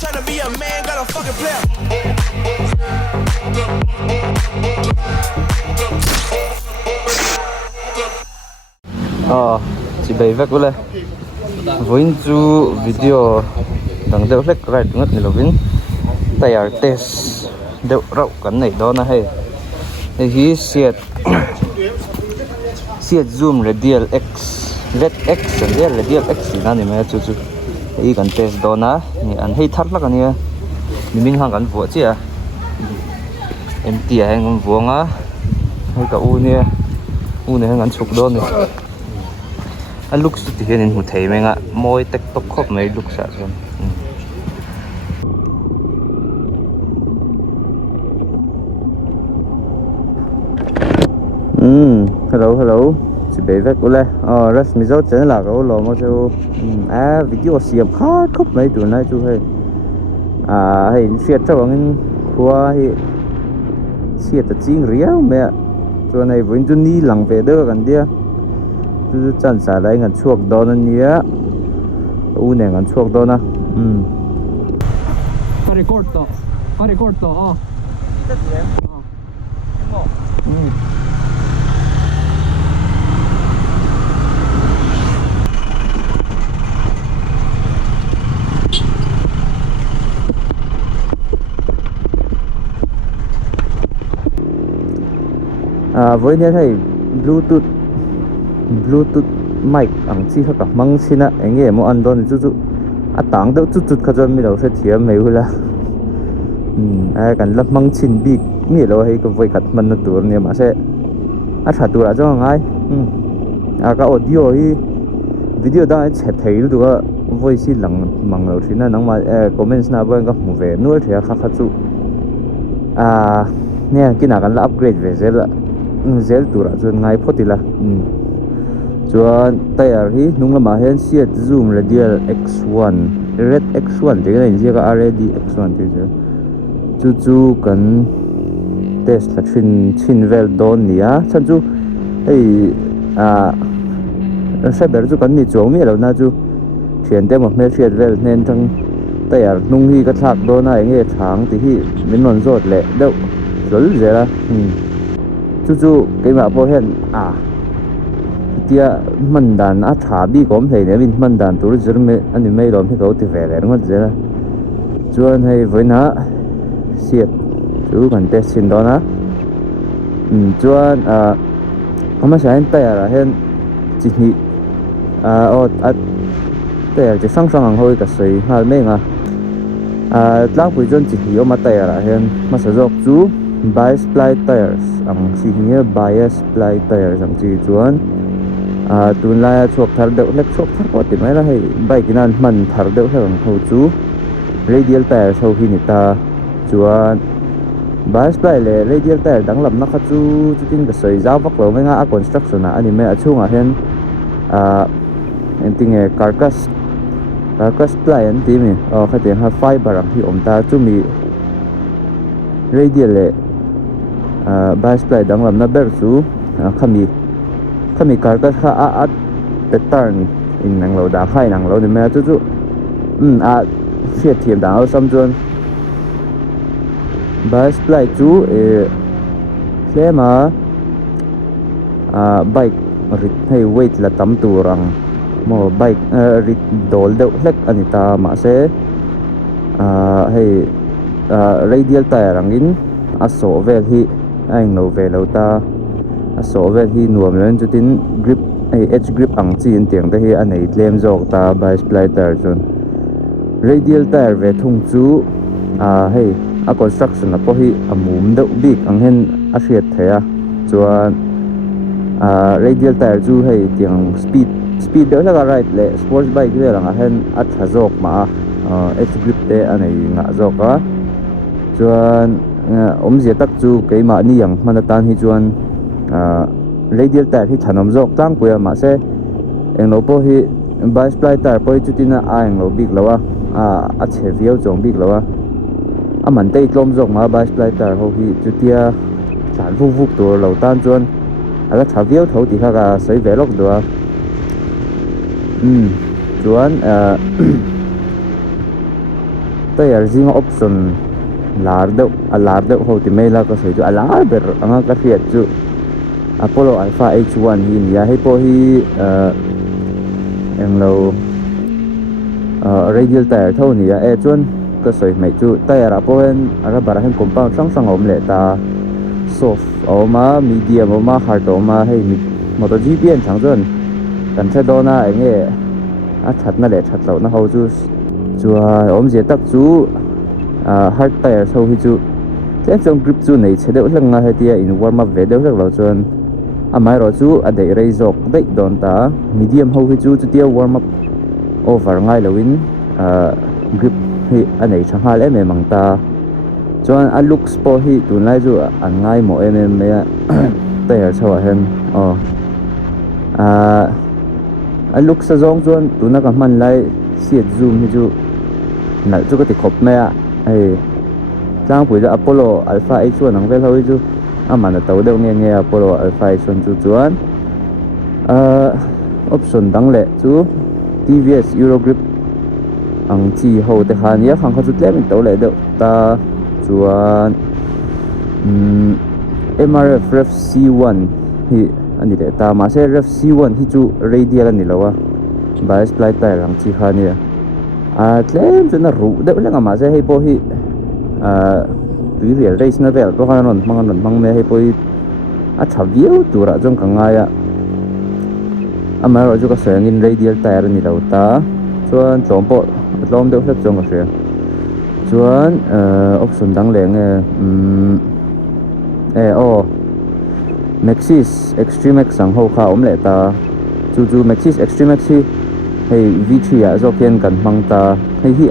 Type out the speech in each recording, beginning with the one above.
trying to be a man, got a fucking player. Chỉ bày vác lên với chú video đằng đeo lek right ngất này là vin tay test đeo rau cắn này đó là hay thì siết zoom radial x red x and radial x là này mà chú ý cần test đó na ni anh hay thắt là cái này mình hàng cần vua chứ à em tia hàng cần vua á hay cả u này hàng cần chụp đó này anh lúc thì hiện nên một thấy mình ạ môi tiktok khóc mấy lúc sợ rồi hello chị bé vết của lẽ rất mi dốt chính là cái lò mà chú video xem khá khóc mấy tuổi nay chú hay hay xét cho bằng khoa hay xét thật chính riêng mẹ cho này vẫn chú ni lằng về đó gần đi chú chân xả lại ngàn chuộc đó nè nhé u này ngàn chuộc đó nè record to với như thế Bluetooth mic ang chi kha ka mang sina enge mo an don chu atang do chu kha jon mi lo se thiam mai hula kan la mang chin bi mi lo hei ko voi khat man na tur ne ma se a tha tur a jo ngai ka audio hi video da che thei du ga voice lang mang lo thina nang ma comments na ba ga mu ve nual thia kha chu nè kina kan la upgrade ve zel tura chuan ngai photila chuan tayar hi nung lama hian siat zoom radial x1 red x1 te kan inziak a red x1 te chu kan test la thin vel don nia chan chu ei cyber chu kan ni chawng mi lo na chu thian te mo mel thiat vel nen thang tayar nung hi ka thak do na enge thang ti hi min non zot le deuh lol zela chu cái mà po hen tia man dan a tha bi kom thei ne min man dan tur zir me ani mai lom he ko ti ve le ngot zela chuan hei voina siat chu kan te sin do na chuan ama sain tayar hen chi ni tayar chi sang ang hoi ka sei hal me nga tlang pui jon chi hi o ma tayar hen ma sa jok chu bias ply tires ang sihnya bias ply tires ang chi chuan tun la chok thar deuh lek chok thar ko ti mai la hei bike nan man thar deuh hang ho chu radial tires ho hi ni ta chuan bias ply le radial tire dang lam na kha chu tin ka soi za vak lo mai nga a construction a ani me a chunga hen enting carcass ply an ti mi khate ha fiber ang hi om ta chu mi radial le bias ply dang lam na ber chu khami carcass kha a pattern in nang lo da khai nang lo ni me chu siat thiam dang sam chuan bias ply chu hlema bike rit hei weight la tam turang mo bike rit dol deuh hlek ani ta ma se hei radial tire angin a so vel hi anh lo ve lo ta a so vel hi nuam len chutin grip edge grip ang chi in tiang te hi anei tlem jok ta bias ply tire chun radial tire ve thung chu hei a construction a po hi amum deuh bik ang hen a hriat theya chuan radial tire chu hei tiang speed deuh laka right le sports bike ve langa hen a tha jok ma edge grip te anei nga jok a chuan zia tak chu keima ni yang manatan hi chuan radial tire hi thanom jok tlang puya ma se englo po hi bias ply tire po hi chutina englo bik lawa a che viau chong bik lawa a man te tlom jok ma bias ply tire ho hi chutia tlan vuk tur lo tan chuan ala tha viau tho ti kha ka sei velok do chuan tire zinga option lar deuh ho ti mela ka sei chu alar ber anga ka riat chu Apollo Alpha H1 hi nia hei po hi englo radial tire tho nia e chuan ka soi mai chu tire apo hen rubber hen compound sang om le ta soft oma medium oma hard oma hei MotoGP an chang chuan kan the dona enge a thatna le thatlo na ho chu om je tak chu hard tire so hi chu tlem chong grip chu nei chhedeuh hlanga hetia in warm up ve deuh hlek lo chuan amai ro chu a dei rei jok dei don ta medium ho hi chu tia warm up over ngai loin grip hi anei thangal em mang ta chuan a looks po hi tunlai chu an ngai mo em me tire chawa hen a looks sa zong chuan tuna ka man lai siat zoom hi chu nal chu ka ti khop me a ei tlang pui da Apollo Alpha H1 ang vel hoi chu amana to deuh nge Apollo Alpha H1 chu chuan option dang le chu TVS Eurogrip ang chi ho te khan ya khang kha chu tlem to le deuh ta chuan MRF Ref C1 hi ani le ta ma se Ref C1 hi chu radial ani lawa bias ply tire ang chi khania tlem chu na ru deuh lenga ma se hei po hi tui real race na vel to khan non mang me hei po hi a thaviu tura jong ka ngaya amaro ju ka sayangin radial tire ni lo ta chuan tlompo tlom deuh hlek chong ka hria chuan option dang le nge Maxxis Extreme X ang ho kha om le ta chu Maxxis Extreme X hi hei V3 a zokian kan mang ta hei hi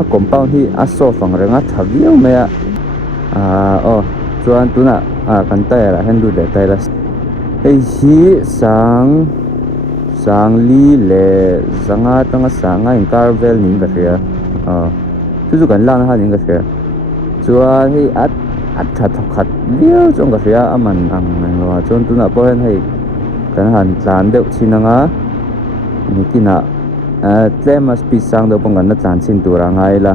a compound hi a soft ang renga thaviu me a chuan tuna kan tire hen du le tire hei hi sang li le zanga tanga sanga in carvel ning ka hria chu kan lang ha ning ka hria chuan hei at that khat viu chong ka hria aman ang lo chuan tuna po hen hei kan han tlan deuh chinanga nikina tlema speed sang do pong kan na tlan chin tura ngai la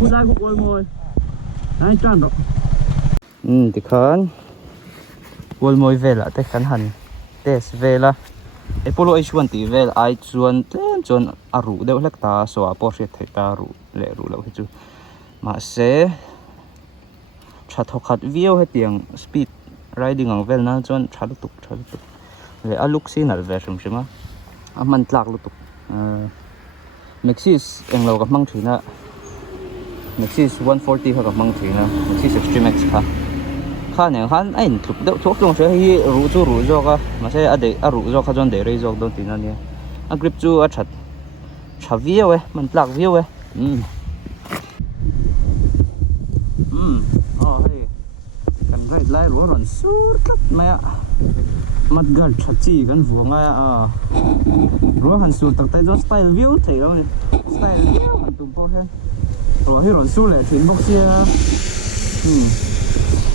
Cút lại cút ngồi này tràn rồi thì khan wall moi vela te kan han test vela Apollo H1 ti vel ai chuan tlem chuan a ru deuh hlek ta so a por hriat thei ta ru le ru lo hi chu ma se tha thokhat view he tiang speed riding ang vel na chuan tha lutuk le a look sin al ve shim shima a man tlak lutuk Maxxis englo ka mang thina Maxxis 140 ha ka mang thina Maxxis Extreme X kha ne han ain thup deuh thok long se hi ru chu ru zo ka ma se a de a ru zo kha jon de rei zok don tin ani a grip chu a tha view e man tlak view e hei kan right lai ro ron sur tat ma mat gal thatchi kan vuanga ro han sur tak tai jo style view thei lo ni style view han tum po he ro hi ron sur le thin box ya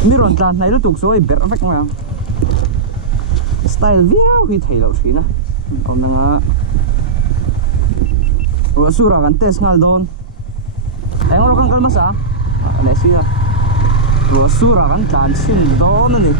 mi ron tlan nai lu tuk so i ber vek ma style view hi thei lo thina om na nga ro sura kan test ngal don engro kan kalmasa ne sia ro sura kan tlan sin don ni